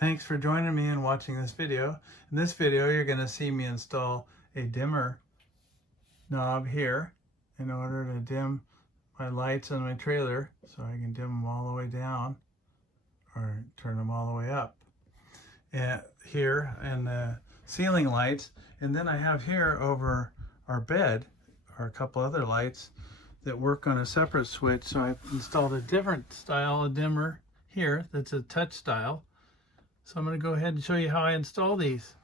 Thanks for joining me and watching this video. In this video, you're going to see me install a dimmer knob here in order to dim my lights on my trailer so I can dim them all the way down or turn them all the way up. And here, and the ceiling lights. And then I have here over our bed are a couple other lights that work on a separate switch. So I've installed a different style of dimmer here that's a touch style. So I'm going to go ahead and show you how I install these.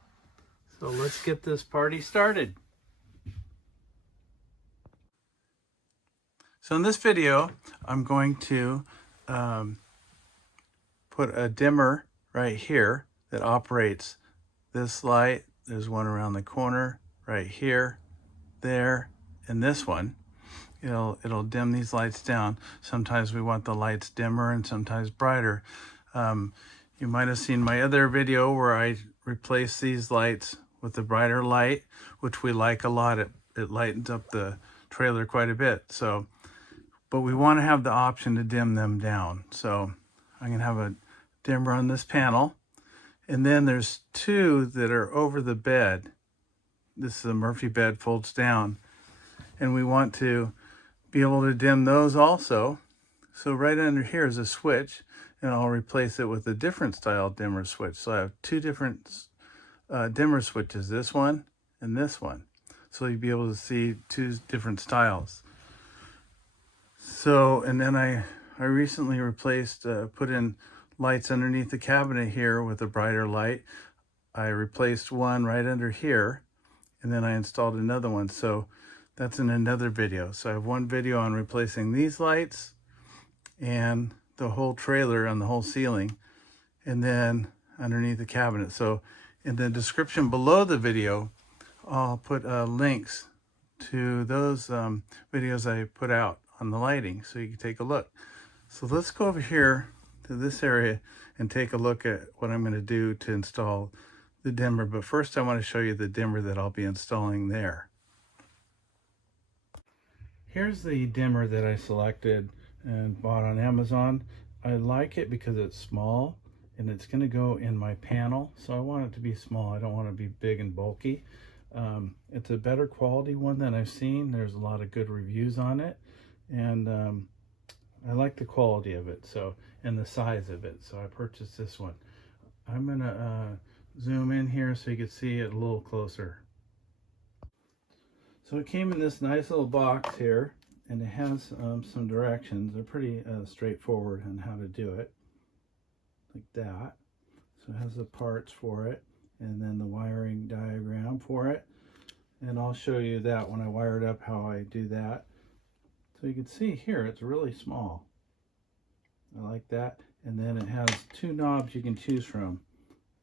So let's get this party started. So in this video, I'm going to put a dimmer right here that operates this light. There's one around the corner right here, there, and this one. It'll dim these lights down. Sometimes we want the lights dimmer and sometimes brighter. You might have seen my other video where I replace these lights with a brighter light, which we like a lot. It lightens up the trailer quite a bit. So, but we want to have the option to dim them down. So I'm going to have a dimmer on this panel. And then there's two that are over the bed. This is a Murphy bed, folds down. And we want to be able to dim those also. So right under here is a switch, and I'll replace it with a different style dimmer switch. So I have two different dimmer switches, this one and this one. So you'll be able to see two different styles. So, and then I recently replaced, put in lights underneath the cabinet here with a brighter light. I replaced one right under here, and then I installed another one. So that's in another video. So I have one video on replacing these lights and the whole trailer on the whole ceiling, and then underneath the cabinet. So in the description below the video, I'll put links to those videos I put out on the lighting so you can take a look. So let's go over here to this area and take a look at what I'm going to do to install the dimmer. But first I want to show you the dimmer that I'll be installing there. Here's the dimmer that I selected and bought on Amazon. I like it because it's small and it's going to go in my panel, so I want it to be small. I don't want to be big and bulky. It's a better quality one than I've seen. There's a lot of good reviews on it, and I like the quality of it, so, and the size of it, so I purchased this one. I'm going to zoom in here so you can see it a little closer. So it came in this nice little box here, and it has some directions. They're pretty straightforward on how to do it, like that. So it has the parts for it, and then the wiring diagram for it. And I'll show you that when I wire it up, how I do that. So you can see here, it's really small. I like that. And then it has two knobs you can choose from,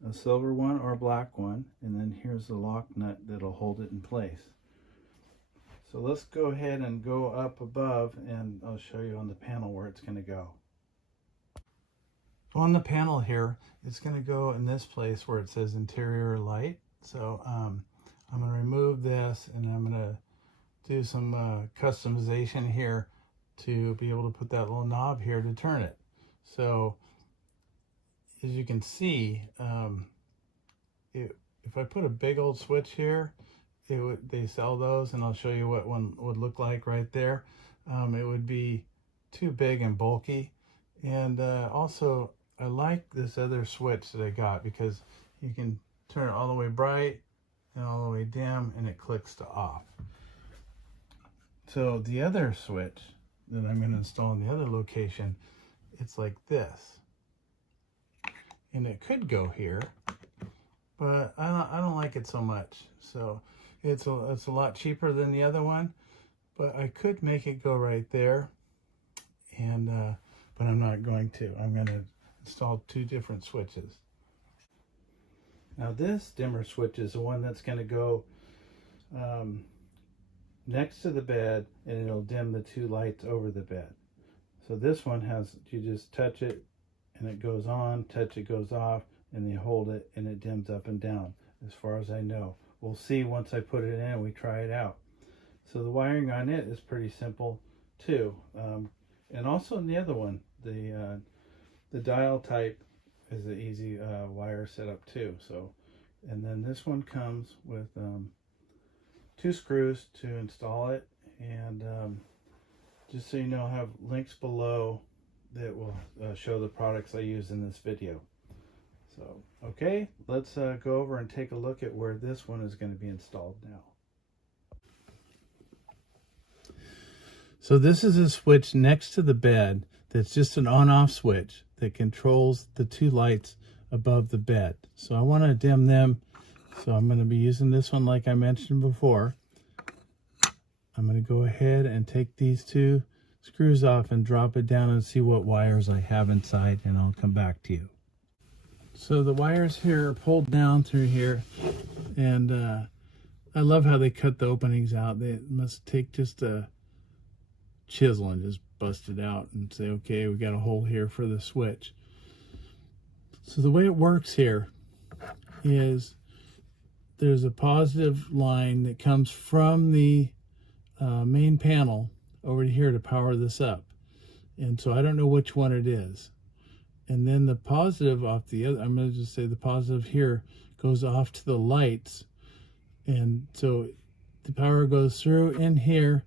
a silver one or a black one. And then here's the lock nut that'll hold it in place. So let's go ahead and go up above, and I'll show you on the panel where it's going to go. So on the panel here, it's going to go in this place where it says interior light. So I'm going to remove this, and I'm going to do some customization here to be able to put that little knob here to turn it. So as you can see, if I put a big old switch here, they sell those, and I'll show you what one would look like right there. It would be too big and bulky. And also I like this other switch that I got because you can turn it all the way bright and all the way dim, and it clicks to off. So the other switch that I'm going to install in the other location, it's like this, and it could go here, but I don't like it so much. So it's a lot cheaper than the other one, but I could make it go right there, and but I'm not going to. I'm going to install two different switches. Now this dimmer switch is the one that's going to go next to the bed, and it'll dim the two lights over the bed. So this one has, you just touch it and it goes on, touch it goes off, and you hold it and it dims up and down, as far as I know. We'll see once I put it in and we try it out. So the wiring on it is pretty simple too. And also in the other one, the dial type is an easy wire setup too. So, and then this one comes with 2 screws to install it, and just so you know, I have links below that will show the products I use in this video. So, okay, let's go over and take a look at where this one is going to be installed now. So this is a switch next to the bed that's just an on-off switch that controls the 2 lights above the bed. So I want to dim them, so I'm going to be using this one like I mentioned before. I'm going to go ahead and take these 2 screws off and drop it down and see what wires I have inside, and I'll come back to you. So the wires here are pulled down through here, and I love how they cut the openings out. They must take just a chisel and just bust it out and say, okay, we got a hole here for the switch. So the way it works here is there's a positive line that comes from the main panel over here to power this up, and so I don't know which one it is. And then the positive off the other, I'm going to just say the positive here goes off to the lights, and so the power goes through in here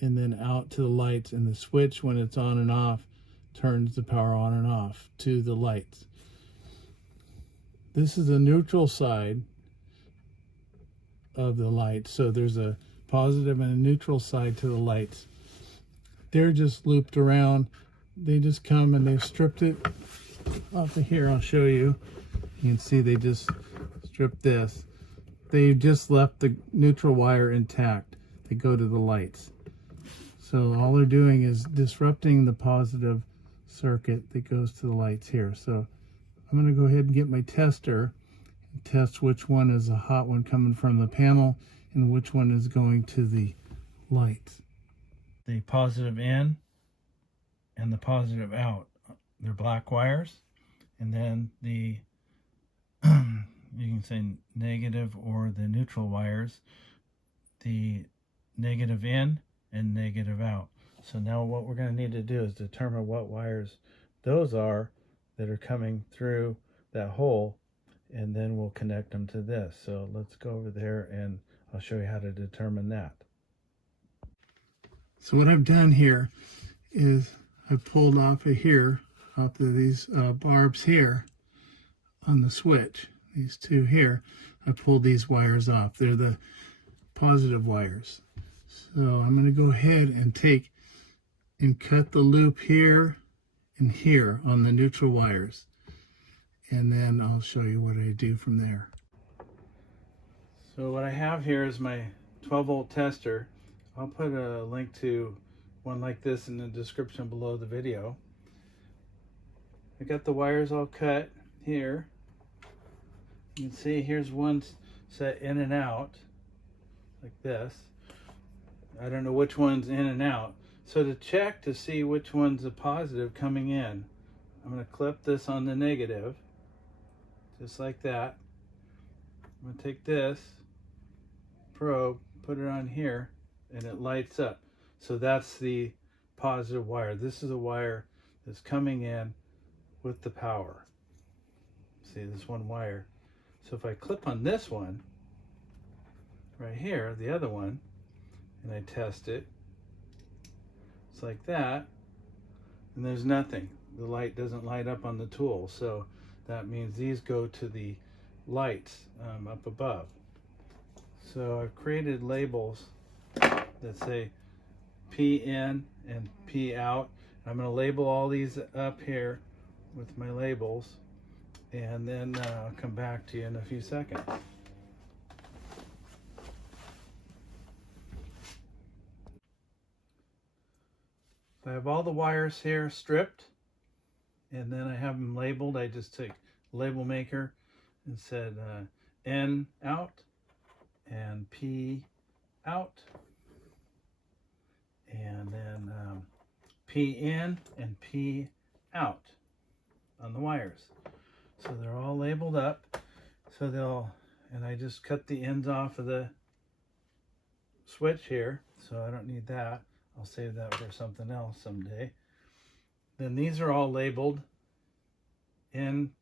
and then out to the lights, and the switch, when it's on and off, turns the power on and off to the lights. This is the neutral side of the light, so there's a positive and a neutral side to the lights. They're just looped around. They just come and they've stripped it off of here. I'll show you. You can see they just stripped this. They just left the neutral wire intact. They go to the lights. So all they're doing is disrupting the positive circuit that goes to the lights here. So I'm going to go ahead and get my tester and test which one is a hot one coming from the panel and which one is going to the lights. The positive in and the positive out, they're black wires. And then the you can say negative or the neutral wires, the negative in and negative out. So now what we're going to need to do is determine what wires those are that are coming through that hole, and then we'll connect them to this. So let's go over there and I'll show you how to determine that. So what I've done here is I pulled off of here, off of these barbs here on the switch, these 2 here. I pulled these wires off. They're the positive wires. So I'm going to go ahead and take and cut the loop here and here on the neutral wires, and then I'll show you what I do from there. So what I have here is my 12-volt tester. I'll put a link to one like this in the description below the video. I got the wires all cut here. You can see here's one set in and out like this. I don't know which one's in and out. So to check to see which one's a positive coming in, I'm going to clip this on the negative, just like that. I'm going to take this probe, put it on here, and it lights up. So that's the positive wire. This is a wire that's coming in with the power. See, this one wire. So if I clip on this one, right here, the other one, and I test it, it's like that, and there's nothing. The light doesn't light up on the tool, so that means these go to the lights up above. So I've created labels that say P in and P out. I'm going to label all these up here with my labels, and then I'll come back to you in a few seconds. I have all the wires here stripped, and then I have them labeled. I just took label maker and said N out and P out, and then P in and P out on the wires. So they're all labeled up. So and I just cut the ends off of the switch here, so I don't need that. I'll save that for something else someday. Then these are all labeled in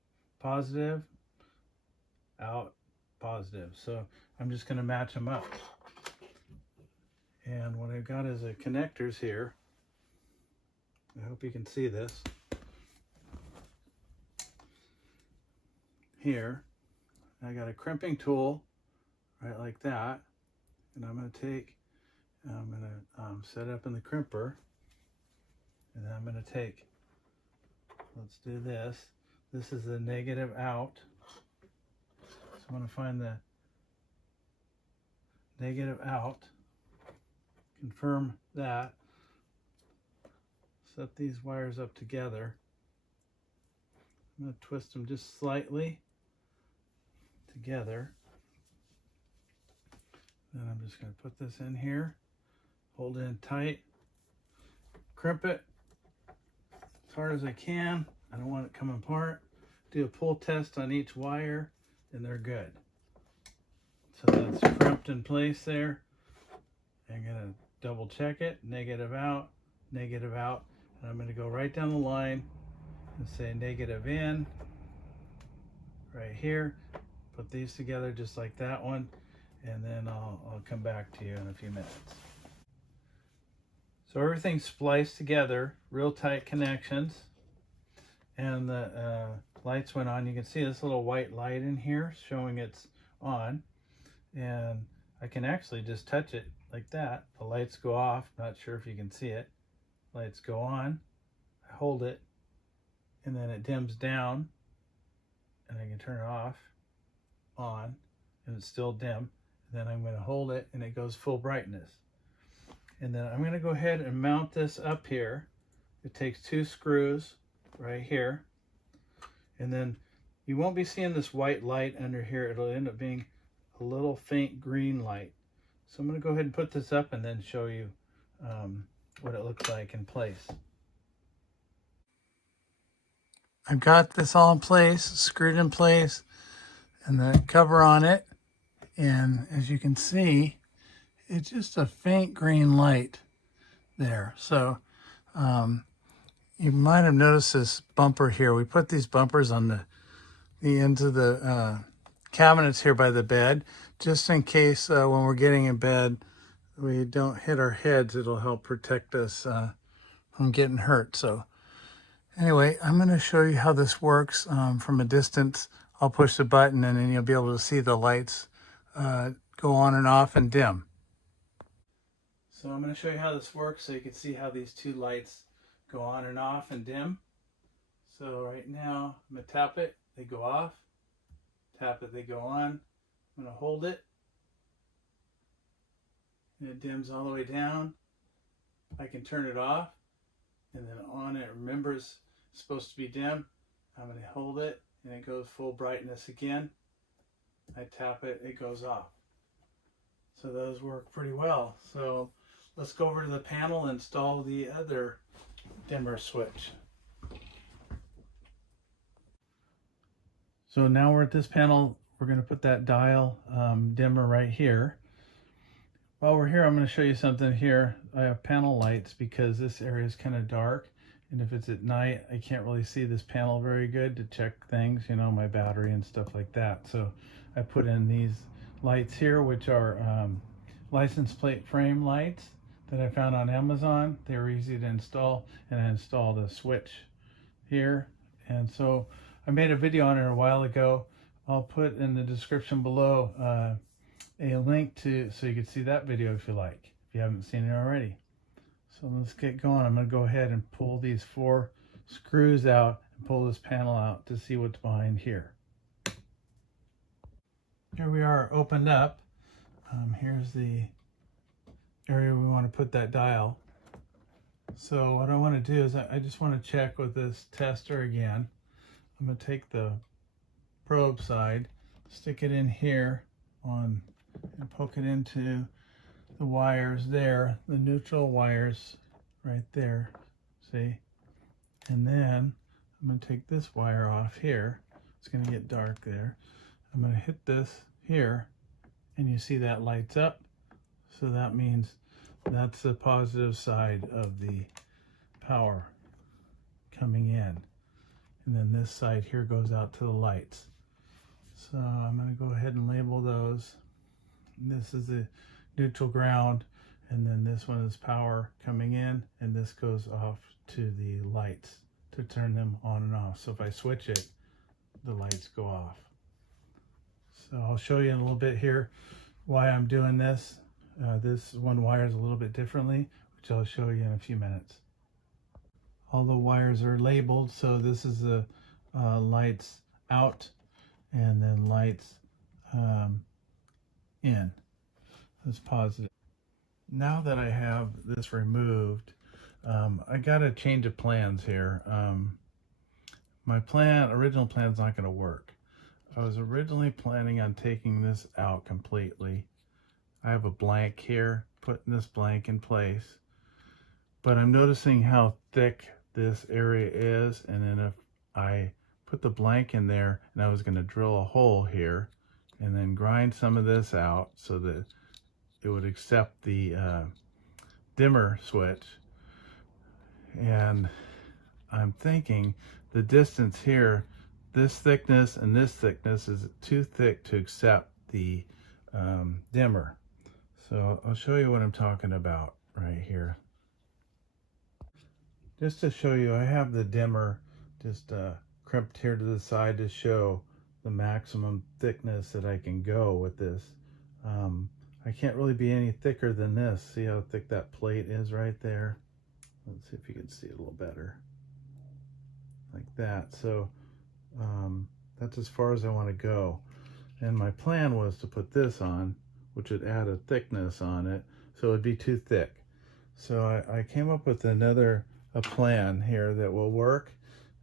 positive, out, positive. So I'm just going to match them up. And what I've got is a connectors here. I hope you can see this. Here, I got a crimping tool, right like that. And I'm going to set up in the crimper. And then I'm going to take, let's do this. This is the negative out. So I'm going to find the negative out, confirm that, set these wires up together. I'm going to twist them just slightly together. Then I'm just going to put this in here, hold it in tight, crimp it as hard as I can. I don't want it to come apart. Do a pull test on each wire and they're good. So that's crimped in place there. I'm going to double check it, negative out, and I'm going to go right down the line and say negative in right here. Put these together just like that one, and then I'll come back to you in a few minutes. So everything's spliced together, real tight connections, and the lights went on. You can see this little white light in here showing it's on, and I can actually just touch it like that. The lights go off, not sure if you can see it. Lights go on, I hold it, and then it dims down, and I can turn it off, on, and it's still dim. And then I'm going to hold it, and it goes full brightness. And then I'm going to go ahead and mount this up here. It takes 2 screws right here, and then you won't be seeing this white light under here. It'll end up being a little faint green light. So I'm going to go ahead and put this up and then show you what it looks like in place. I've got this all in place, screwed in place, and the cover on it. And as you can see, it's just a faint green light there. So you might have noticed this bumper here. We put these bumpers on the ends of the cabinets here by the bed, just in case when we're getting in bed, we don't hit our heads. It'll help protect us from getting hurt. So anyway, I'm going to show you how this works from a distance. I'll push the button and then you'll be able to see the lights go on and off and dim. So I'm going to show you how this works so you can see how these 2 lights go on and off and dim. So right now I'm going to tap it, they go off. Tap it, they go on. I'm going to hold it, and it dims all the way down. I can turn it off, and then on it remembers it's supposed to be dim. I'm going to hold it, and it goes full brightness again. I tap it, it goes off. So those work pretty well. So let's go over to the panel and install the other dimmer switch. So now we're at this panel. We're going to put that dial dimmer right here. While we're here, I'm going to show you something here. I have panel lights because this area is kind of dark, and if it's at night, I can't really see this panel very good to check things, you know, my battery and stuff like that. So I put in these lights here, which are license plate frame lights that I found on Amazon. They were easy to install, and I installed a switch here. And so I made a video on it a while ago. I'll put in the description below a link to so you can see that video if you like, if you haven't seen it already. So let's get going. I'm going to go ahead and pull these 4 screws out and pull this panel out to see what's behind here. Here we are opened up. Here's the area we want to put that dial. So what I want to do is I just want to check with this tester again. I'm going to take the probe side, stick it in here and poke it into the wires there, the neutral wires right there, see? And then I'm going to take this wire off here. It's going to get dark there. I'm going to hit this here, and you see that lights up. So that means that's the positive side of the power coming in. and then this side here goes out to the lights. So I'm going to go ahead and label those. This is the neutral ground, and then this one is power coming in, and this goes off to the lights to turn them on and off. So if I switch it, the lights go off. So I'll show you in a little bit here why I'm doing this. This one wires a little bit differently, which I'll show you in a few minutes. All the wires are labeled, so this is the lights out, and then lights in. That's positive. Now that I have this removed, I got a change of plans here. My original plan is not going to work. I was originally planning on taking this out completely. I have a blank here, putting this blank in place, but I'm noticing how thick this area is, and then if I put the blank in there, and I was going to drill a hole here and then grind some of this out so that it would accept the dimmer switch. And I'm thinking the distance here, this thickness and this thickness is too thick to accept the dimmer. So I'll show you what I'm talking about right here. Just to show you, I have the dimmer just crimped here to the side to show the maximum thickness that I can go with this. I can't really be any thicker than this. See how thick that plate is right there? Let's see if you can see it a little better. Like that. So that's as far as I want to go. And my plan was to put this on, which would add a thickness on it, so it would be too thick. So I came up with a plan here that will work.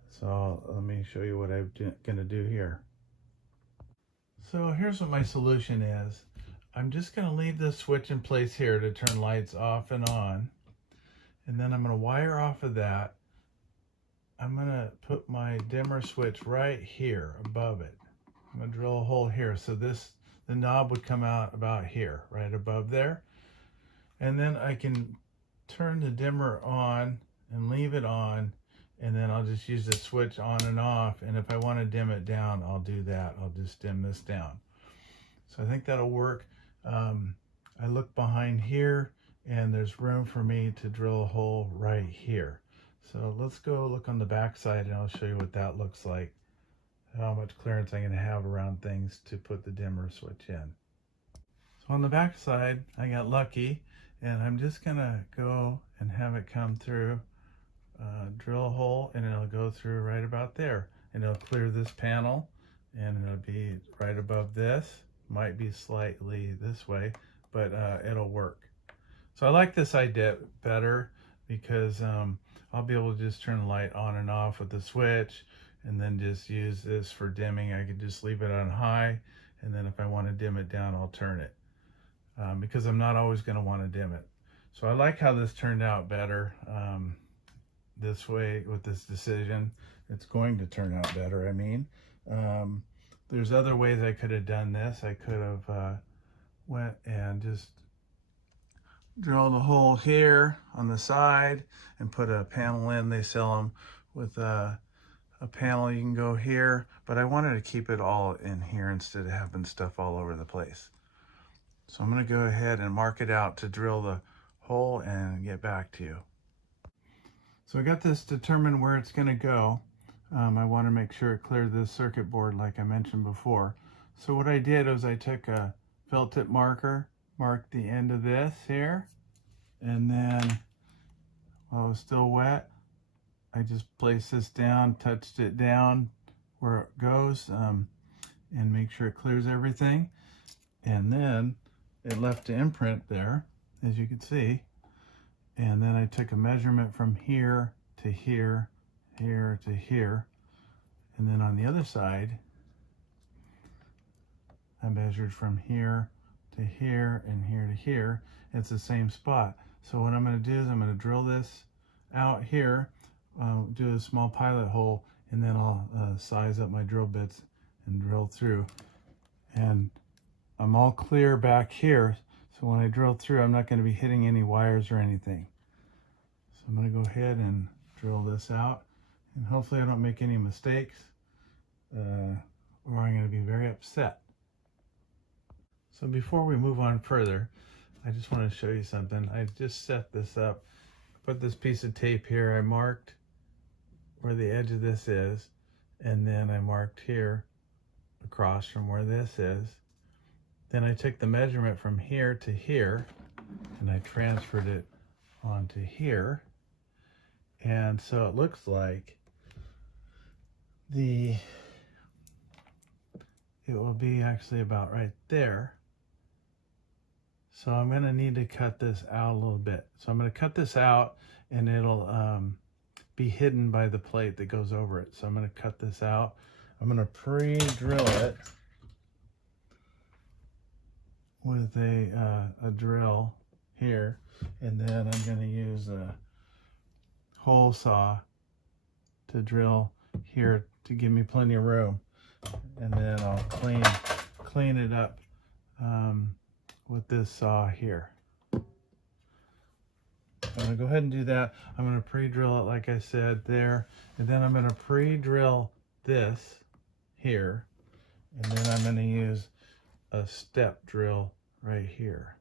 So let me show you what I'm going to do here. So here's what my solution is. I'm just going to leave this switch in place here to turn lights off and on. And then I'm going to wire off of that. I'm going to put my dimmer switch right here above it. I'm going to drill a hole here. So the knob would come out about here, right above there. And then I can turn the dimmer on and leave it on. And then I'll just use the switch on and off. And if I want to dim it down, I'll do that. I'll just dim this down. So I think that'll work. I look behind here, and there's room for me to drill a hole right here. So let's go look on the back side, and I'll show you what that looks like, how much clearance I'm going to have around things to put the dimmer switch in. So on the back side, I got lucky, and I'm just going to go and have it come through, drill a hole, and it'll go through right about there. And it'll clear this panel, and it'll be right above this. Might be slightly this way, but it'll work. So I like this idea better because I'll be able to just turn the light on and off with the switch, and then just use this for dimming. I could just leave it on high, and then if I want to dim it down, I'll turn it, because I'm not always going to want to dim it. So I like how this turned out better this way with this decision. It's going to turn out better, I mean. There's other ways I could have done this. I could have went and just drilled a hole here on the side and put a panel in. They sell them with a panel. You can go here, but I wanted to keep it all in here instead of having stuff all over the place. So I'm going to go ahead and mark it out to drill the hole and get back to you. So I got this determined where it's going to go. I want to make sure it cleared this circuit board like I mentioned before. So what I did was I took a felt tip marker, marked the end of this here, and then while it was still wet, I just placed this down, touched it down where it goes, and make sure it clears everything. And then it left an imprint there, as you can see. And then I took a measurement from here to here, here to here, and then on the other side I measured from here to here and here to here. It's the same spot. So what I'm going to do is I'm going to drill this out here, do a small pilot hole, and then I'll size up my drill bits and drill through. And I'm all clear back here, so when I drill through I'm not going to be hitting any wires or anything. So I'm going to go ahead and drill this out, And hopefully I don't make any mistakes, or I'm going to be very upset. So before we move on further, I just want to show you something. I just set this up, put this piece of tape here. I marked where the edge of this is, and then I marked here across from where this is. Then I took the measurement from here to here, and I transferred it onto here. And so it looks like it will be actually about right there. So I'm going to need to cut this out a little bit. So I'm going to cut this out, and it'll be hidden by the plate that goes over it. So I'm going to cut this out. I'm going to pre-drill it with a drill here, and then I'm going to use a hole saw to drill here to give me plenty of room, and then I'll clean it up with this saw here. I'm going to go ahead and do that. I'm going to pre-drill it like I said there, and then I'm going to pre-drill this here, and then I'm going to use a step drill right here.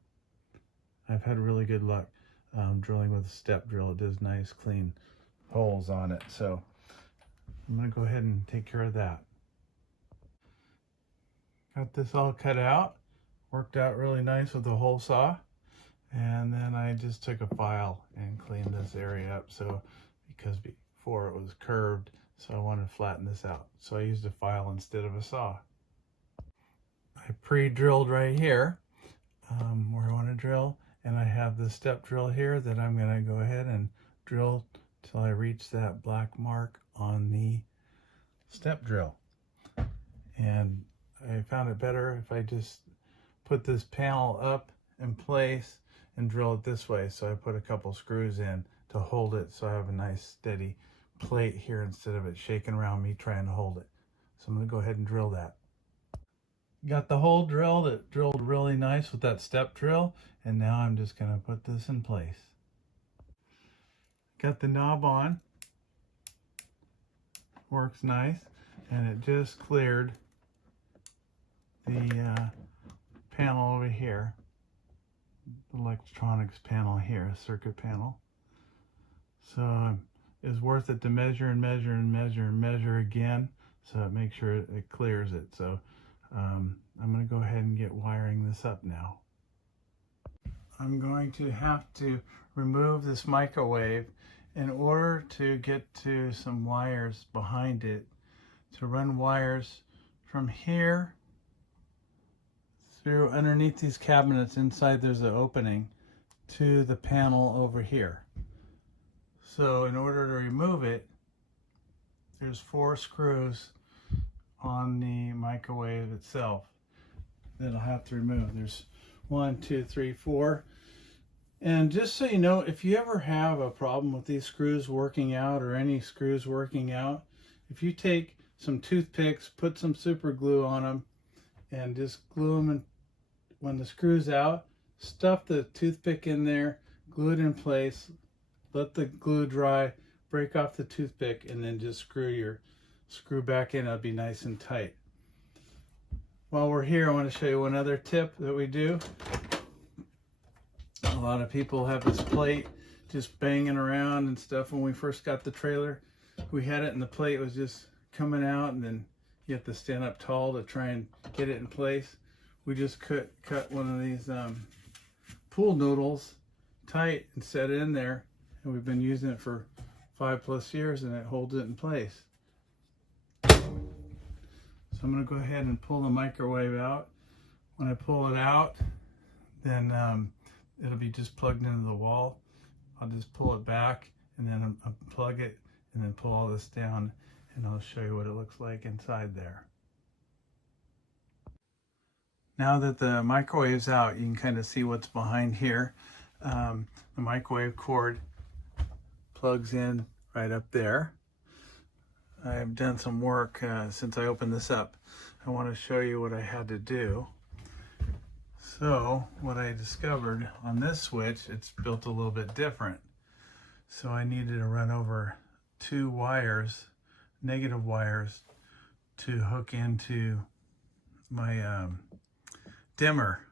I've had really good luck drilling with a step drill. It does nice clean holes on it. So I'm going to go ahead and take care of that. Got this all cut out. Worked out really nice with the hole saw. And then I just took a file and cleaned this area up. So because before it was curved, so I wanted to flatten this out. So I used a file instead of a saw. I pre-drilled right here where I want to drill. And I have the step drill here that I'm going to go ahead and drill till I reach that black mark on the step drill. And I found it better if I just put this panel up in place and drill it this way. So I put a couple screws in to hold it, so I have a nice steady plate here instead of it shaking around me trying to hold it. So I'm going to go ahead and drill that. Got the hole drilled. It drilled really nice with that step drill, and now I'm just going to put this in place. Got the knob on. Works nice, and it just cleared the panel over here, the electronics panel here, circuit panel. So it's worth it to measure and measure and measure and measure again, so it makes sure it clears it. So I'm going to go ahead and get wiring this up now. I'm going to have to remove this microwave in order to get to some wires behind it, to run wires from here through underneath these cabinets. Inside there's an opening to the panel over here. So in order to remove it, there's 4 screws on the microwave itself that I'll have to remove. There's 1, 2, 3, 4. And just so you know, if you ever have a problem with these screws working out, or any screws working out, if you take some toothpicks, put some super glue on them, and just glue them, and when the screw's out, stuff the toothpick in there, glue it in place, let the glue dry, break off the toothpick, and then just screw back in. It'll be nice and tight. While we're here, I want to show you one other tip that we do. A lot of people have this plate just banging around and stuff. When we first got the trailer, we had it and the plate was just coming out, and then you have to stand up tall to try and get it in place. We just cut one of these pool noodles tight and set it in there, and we've been using it for 5+ years, and it holds it in place. So I'm going to go ahead and pull the microwave out. When I pull it out, then it'll be just plugged into the wall. I'll just pull it back and then unplug it, and then pull all this down, and I'll show you what it looks like inside there. Now that the microwave's out, you can kind of see what's behind here. The microwave cord plugs in right up there. I've done some work since I opened this up. I want to show you what I had to do. So what I discovered on this switch, it's built a little bit different. So I needed to run over two wires, negative wires, to hook into my dimmer.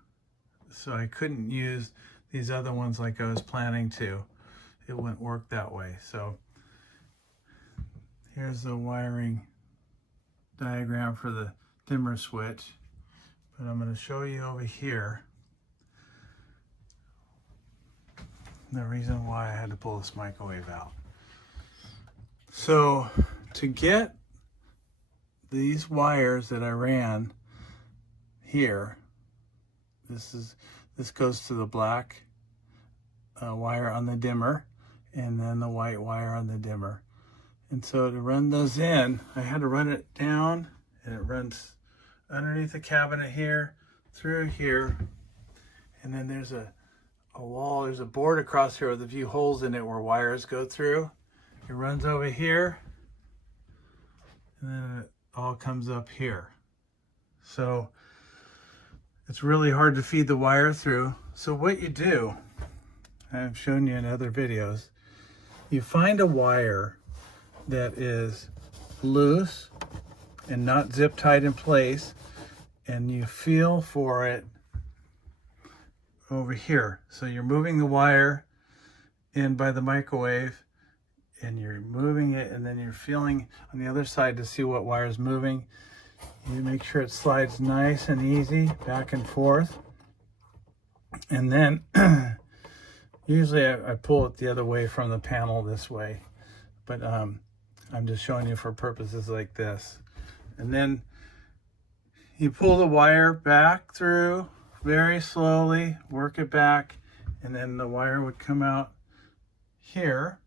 So I couldn't use these other ones like I was planning to. It wouldn't work that way. So here's the wiring diagram for the dimmer switch. But I'm going to show you over here the reason why I had to pull this microwave out. So to get these wires that I ran here, this goes to the black wire on the dimmer, and then the white wire on the dimmer. And so to run those in, I had to run it down, and it runs underneath the cabinet here, through here, and then there's a wall, there's a board across here with a few holes in it where wires go through. It runs over here, and then it all comes up here. So it's really hard to feed the wire through. So what you do, I've shown you in other videos, you find a wire that is loose and not zip tied in place, and you feel for it over here. So you're moving the wire in by the microwave, and you're moving it, and then you're feeling on the other side to see what wire is moving. You make sure it slides nice and easy back and forth. And then usually I pull it the other way from the panel this way, but I'm just showing you for purposes like this. And then you pull the wire back through very slowly, work it back, and then the wire would come out here.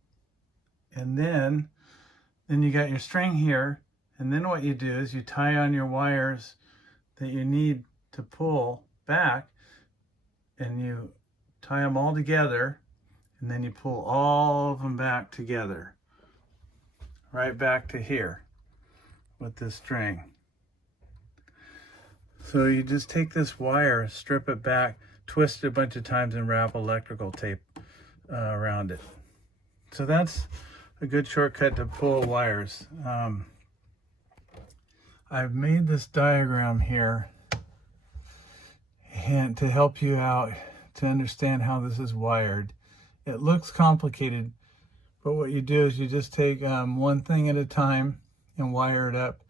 And then you got your string here. And then what you do is you tie on your wires that you need to pull back, and you tie them all together, and then you pull all of them back together, right back to here with this string. So you just take this wire, strip it back, twist it a bunch of times, and wrap electrical tape around it. So that's a good shortcut to pull wires. I've made this diagram here and to help you out to understand how this is wired. It looks complicated, but what you do is you just take one thing at a time and wire it up.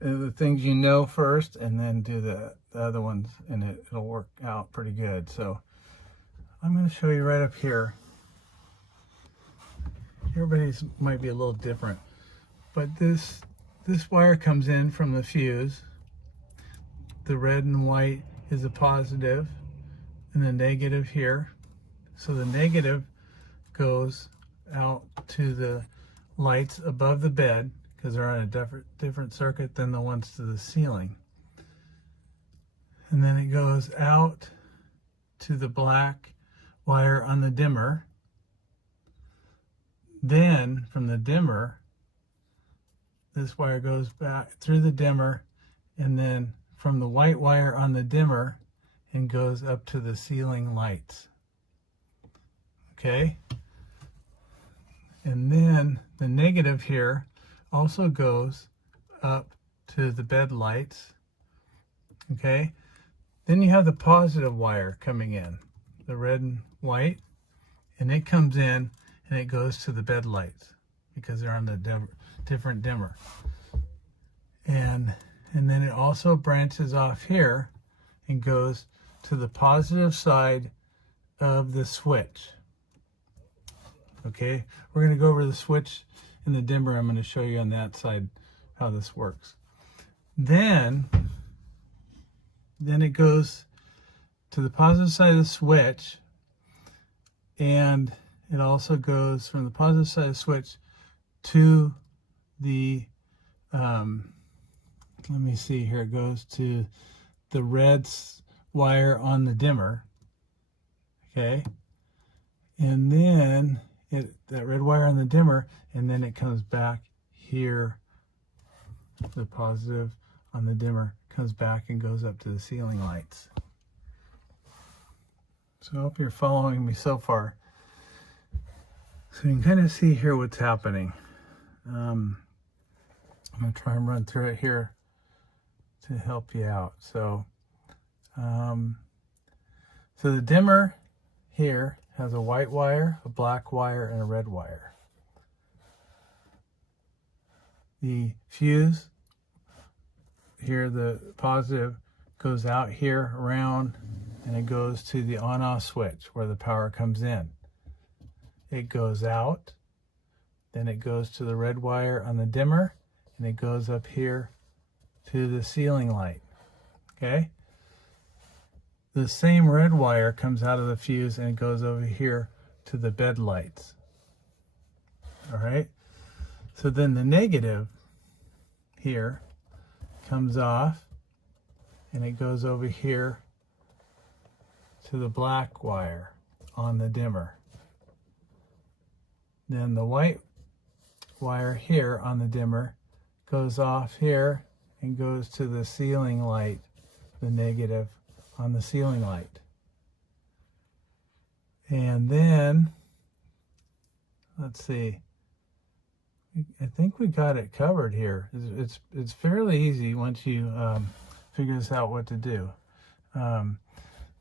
The things you know first, and then do the other ones, and it'll work out pretty good. So I'm going to show you right up here. Everybody's might be a little different, but this wire comes in from the fuse. The red and white is a positive, and the negative here. So the negative goes out to the lights above the bed, because they're on a different circuit than the ones to the ceiling. And then it goes out to the black wire on the dimmer. Then from the dimmer, this wire goes back through the dimmer, and then from the white wire on the dimmer and goes up to the ceiling lights. Okay? And then the negative here also goes up to the bed lights. Okay? Then you have the positive wire coming in, the red and white, and it comes in and it goes to the bed lights because they're on the different dimmer. And then it also branches off here and goes to the positive side of the switch. Okay, we're going to go over the switch in the dimmer. I'm going to show you on that side how this works. Then it goes to the positive side of the switch, and it also goes from the positive side of the switch to the let me see here, it goes to the red wire on the dimmer. Okay, and then that red wire on the dimmer, and then it comes back here. The positive on the dimmer comes back and goes up to the ceiling lights. So I hope you're following me so far. So you can kind of see here what's happening. I'm going to try and run through it here to help you out. So the dimmer here has a white wire, a black wire, and a red wire. The fuse here, the positive, goes out here around, and it goes to the on-off switch where the power comes in. It goes out, then it goes to the red wire on the dimmer, and it goes up here to the ceiling light. Okay? The same red wire comes out of the fuse and it goes over here to the bed lights. All right? So then the negative here comes off and it goes over here to the black wire on the dimmer. Then the white wire here on the dimmer goes off here and goes to the ceiling light, the negative on the ceiling light. And then, let's see, I think we got it covered here. It's fairly easy once you figure this out what to do. And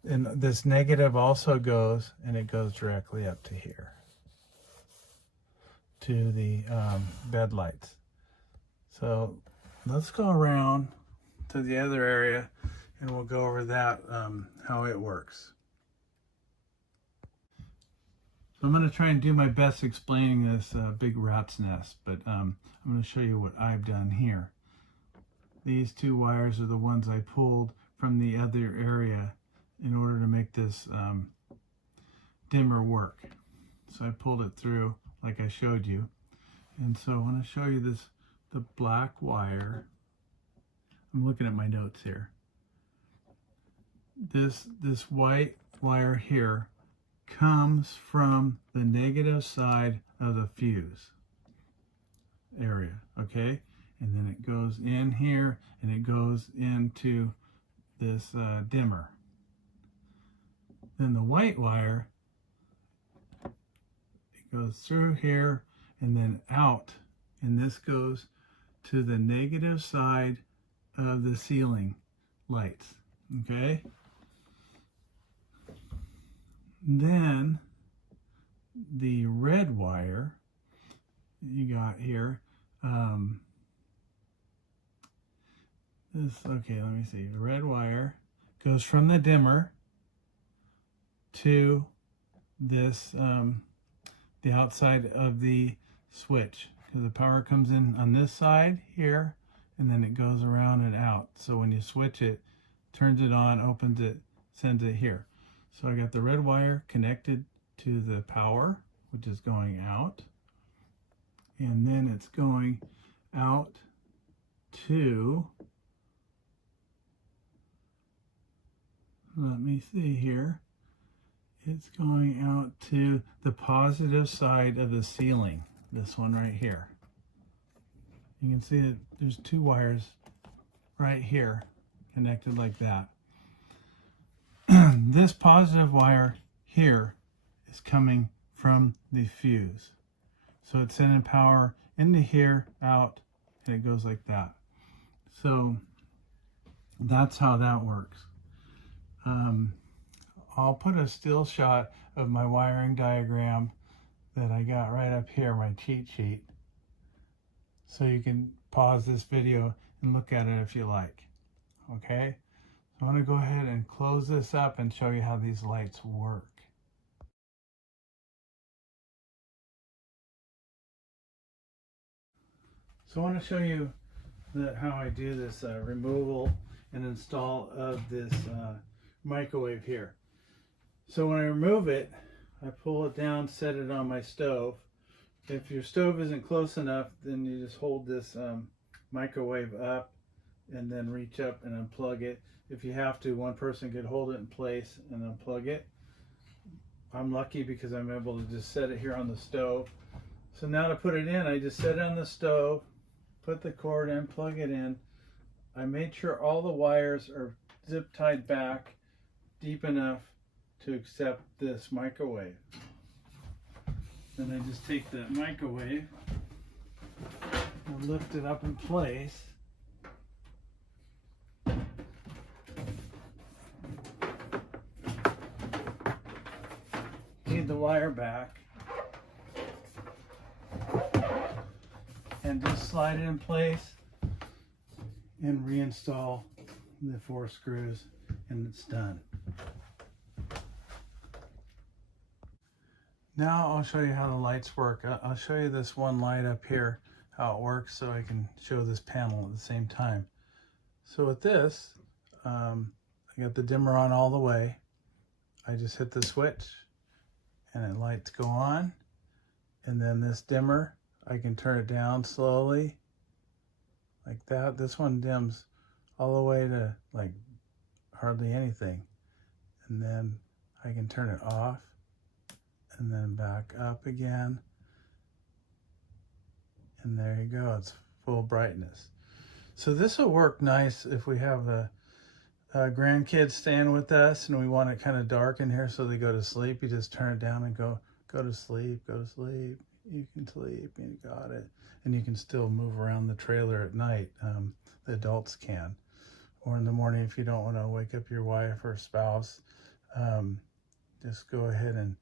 this negative also goes, and it goes directly up to here, to the bed lights. So let's go around to the other area and we'll go over that, how it works. So I'm going to try and do my best explaining this big rat's nest, but I'm going to show you what I've done here. These two wires are the ones I pulled from the other area in order to make this dimmer work. So I pulled it through like I showed you. And so I want to show you the black wire. I'm looking at my notes here. This white wire here comes from the negative side of the fuse area, okay? And then it goes in here and it goes into this dimmer. Then the white wire, it goes through here and then out, and this goes to the negative side of the ceiling lights, okay? Then the red wire you got here, okay, let me see. The red wire goes from the dimmer to this, the outside of the switch, because the power comes in on this side here, and then it goes around and out. So when you switch it, turns it on, opens it, sends it here. So I got the red wire connected to the power, which is going out, and then it's going out to, let me see here, it's going out to the positive side of the ceiling, this one right here. You can see that there's two wires right here connected like that. This positive wire here is coming from the fuse. So it's sending power into here, out, and it goes like that. So that's how that works. I'll put a still shot of my wiring diagram that I got right up here, my cheat sheet, so you can pause this video and look at it if you like. Okay? So I'm going to go ahead and close this up and show you how these lights work. So I want to show you how I do this removal and install of this microwave here. So when I remove it, I pull it down, set it on my stove. If your stove isn't close enough, then you just hold this microwave up and then reach up and unplug it. If you have to, one person could hold it in place and unplug it. I'm lucky because I'm able to just set it here on the stove. So now to put it in, I just set it on the stove, put the cord in, plug it in. I made sure all the wires are zip tied back deep enough to accept this microwave. Then I just take that microwave and lift it up in place. Feed the wire back and just slide it in place and reinstall the 4 screws, and it's done. Now I'll show you how the lights work. I'll show you this one light up here, how it works, so I can show this panel at the same time. So with this, I got the dimmer on all the way. I just hit the switch and the lights go on. And then this dimmer, I can turn it down slowly like that. This one dims all the way to like hardly anything. And then I can turn it off and then back up again. And there you go, it's full brightness. So this will work nice if we have the grandkids staying with us and we want it kind of dark in here so they go to sleep. You just turn it down and go to sleep, go to sleep. You can sleep, you got it. And you can still move around the trailer at night. The adults can. Or in the morning if you don't want to wake up your wife or spouse, just go ahead and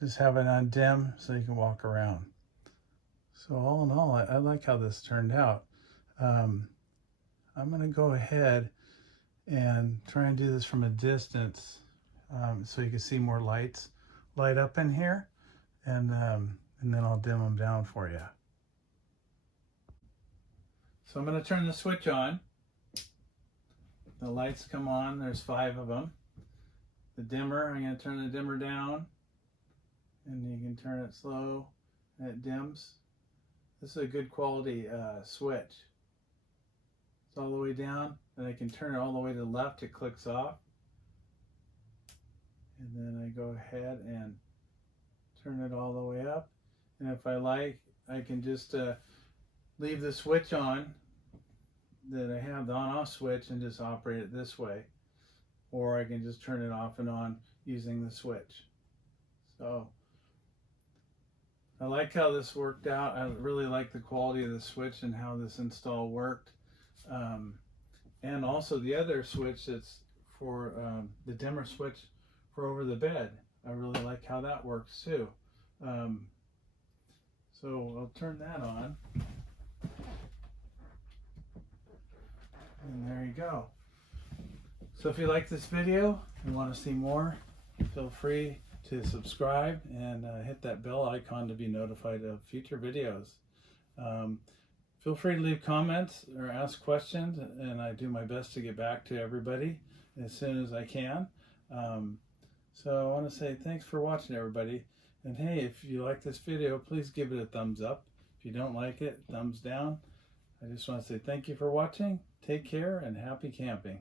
just have it on dim so you can walk around. So all in all, I like how this turned out. I'm going to go ahead and try and do this from a distance so you can see more lights light up in here, and then I'll dim them down for you. So I'm going to turn the switch on. The lights come on. There's 5 of them. The dimmer, I'm going to turn the dimmer down, and you can turn it slow and it dims. This is a good quality switch. It's all the way down, and I can turn it all the way to the left, it clicks off. And then I go ahead and turn it all the way up. And if I like, I can just leave the switch on that I have, the on-off switch, and just operate it this way. Or I can just turn it off and on using the switch. So I like how this worked out. I really like the quality of the switch and how this install worked. And also the other switch that's for the dimmer switch for over the bed. I really like how that works too. So I'll turn that on. And there you go. So if you like this video and want to see more, feel free to subscribe and hit that bell icon to be notified of future videos. Feel free to leave comments or ask questions, and I do my best to get back to everybody as soon as I can. So I want to say thanks for watching, everybody. And hey, if you like this video, please give it a thumbs up. If you don't like it, thumbs down. I just want to say thank you for watching. Take care and happy camping.